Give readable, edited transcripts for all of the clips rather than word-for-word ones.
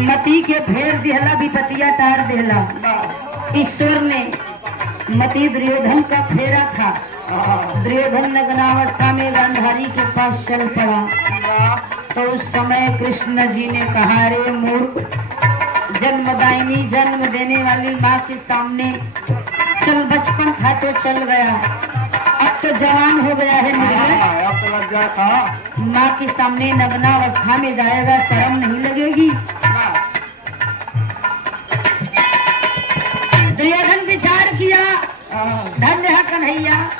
मती के फेर दिहला विपतिया टार देला। ईश्वर ने मती दुर्योधन का फेरा था। दुर्योधन नग्नावस्था में गांधारी के पास चल पड़ा तो उस समय कृष्ण जी ने कहा, रे मूर्ख, जन्मदायिनी जन्म देने वाली माँ के सामने चल, बचपन था तो चल गया, अब तो जवान हो गया है, माँ के सामने नग्नावस्था में जाएगा, शर्म नहीं लगेगी? दुर्योधन विचार किया, धन्य है कन्हैया,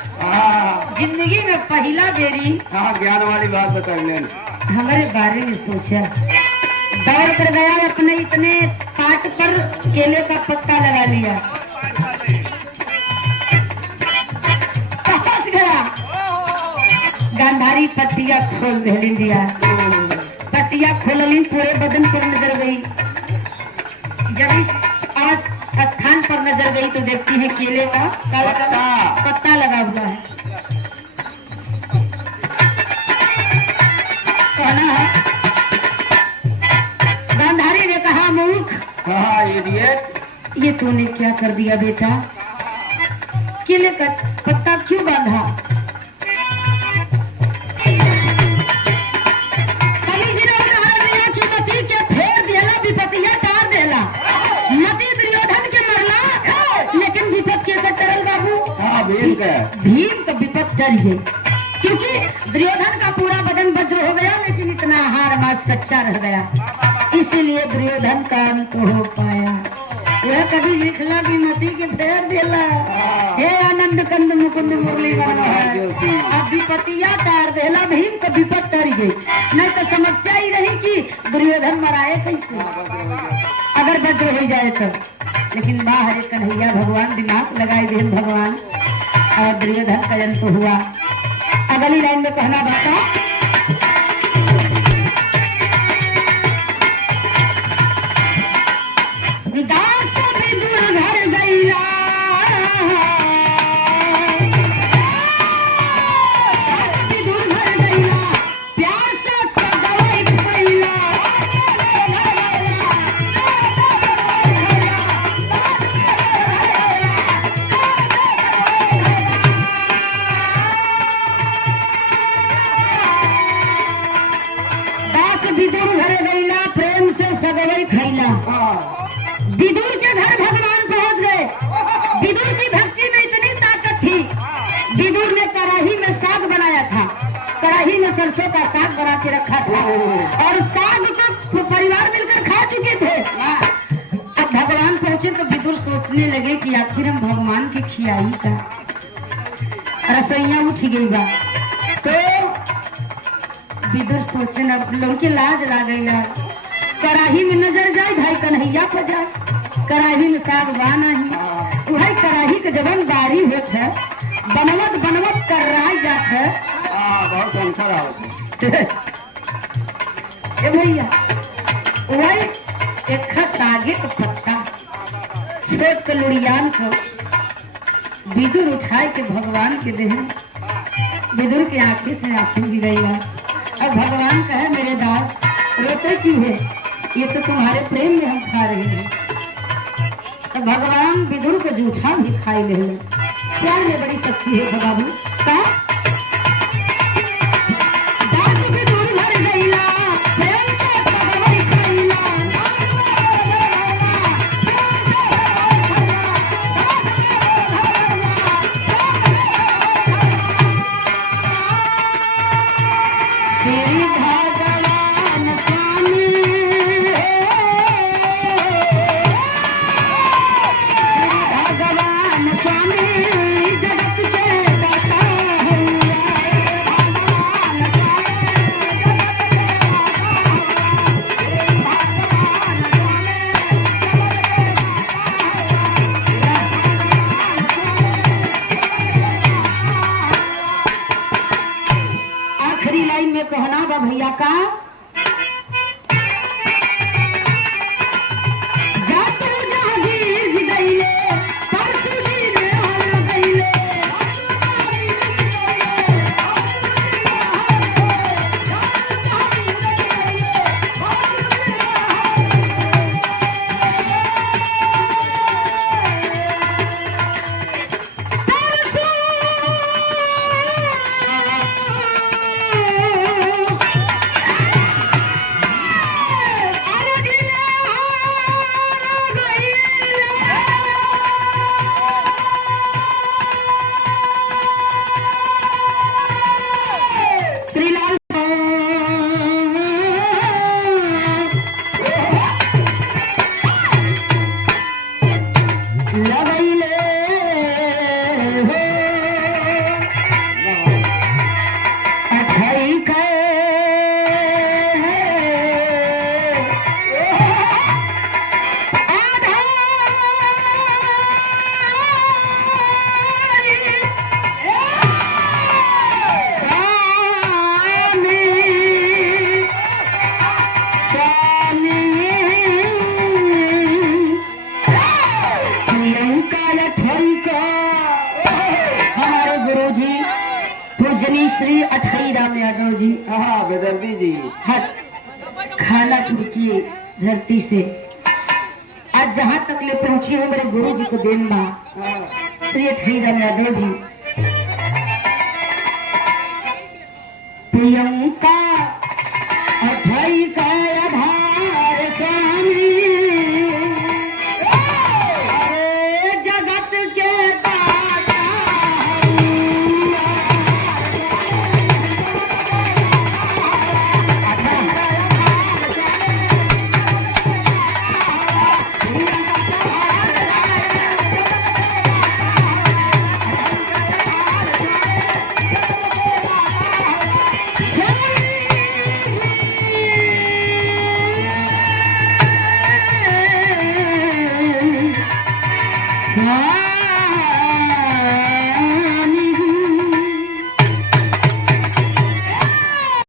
जिंदगी में पहला बेरी ज्ञान वाली बात बताइए। हमारे बारे में सोचा, दौड़ कर गया, अपने इतने पाट पर केले का पत्ता लगा लिया, पहुंच गया, गांधारी पट्टिया खोल दिया, पट्टिया खोलली, पूरे बदन पर नजर गई। जब इस स्थान पर नजर गई तो देखती है केले का पत्ता लगा हुआ है। कहना है, गांधारी ने कहा, मूर्ख, ये तूने क्या कर दिया बेटा? केले का पत्ता क्यों बांधा? कवि जी ने उदाहरण दिया कि मती के फेर दिहला विपतिया टार देला। मती दुर्योधन के मरला, लेकिन विपत के टरल बाबू, भीम का विपत टल गई, क्योंकि दुर्योधन का पूरा बदन वज्र हो गया, लेकिन इतना हार मास कच्चा रह गया, इसीलिए दुर्योधन का अंत हो पाया। यह कभी लिखला भी मती के फेर देला, हे आनंद कंद मुकुंद मुरली वाला है, अब विपतिया टार देला, भीम का विपत टर गई। नहीं तो समस्या ही रही कि दुर्योधन मराए कैसे, अगर वज्र हो जाए तो। लेकिन बाहर कन्हैया भगवान दिमाग लगाए दे भगवान, और दुर्योधन का अंत हुआ। अगली लाइन में कहना बाता, विदुर के घर भगवान पहुंच गए। विदुर की भक्ति में इतनी ताकत थी, विदुर ने कढ़ाई में साग बनाया था, कढ़ाई में सरसों का साग बना के रखा था, और साग तो परिवार मिलकर खा चुके थे। अब भगवान पहुंचे तो विदुर सोचने लगे कि आखिर हम भगवान की खियाई का, रसोईया उठ गई बा, तो विदुर सोचे न लोगों की लाज ला गई, कढ़ाई में नजर जाए, भाई कन्हैया पर जाए, कढ़ाई में साग बाना ही, वही कढ़ाई के जबन बारी होत है, बनवत बनवत कर रहा जात है, बहुत अंतर है भैया। वही एक सागे का पत्ता छोट के लुड़ियान को विदुर उठाए के भगवान के देह, विदुर के आंखें से आंसू गिरेगा। अब भगवान कहे, मेरे दास रोते क्यों है? ये तो तुम्हारे प्रेम में हम खा रहे हैं। तो भगवान विदुर को जूठा भी खाई ले, प्यार में बड़ी शक्ति है बाबू का। भगवान स्वामी जगत के दाता है। दर्दी जी। हट खाना की धरती से आज जहाँ तक ले पहुंची हूँ मेरे गुरु जी को देन बा प्रिय धीरन यादव जी प्रियंका